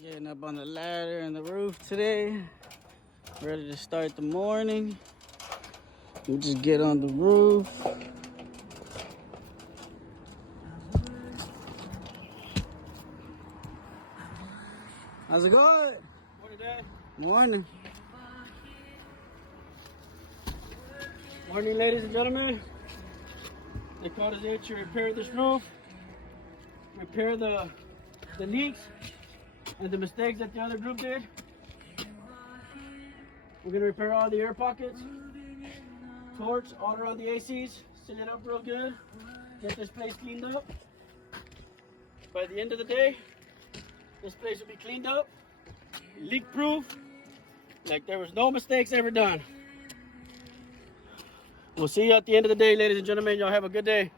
Getting up on the ladder and the roof today. Ready to start the morning. We just get on the roof. How's it going? Morning, Dad. Morning. Morning, ladies and gentlemen. They called us in to repair this roof, repair the leaks and the mistakes that the other group did. We're gonna repair all the air pockets, torch all around the ACs, seal it up real good, get this place cleaned up. By the end of the day, this place will be cleaned up, leak proof, like there was no mistakes ever done. We'll see you at the end of the day, ladies and gentlemen. Y'all have a good day.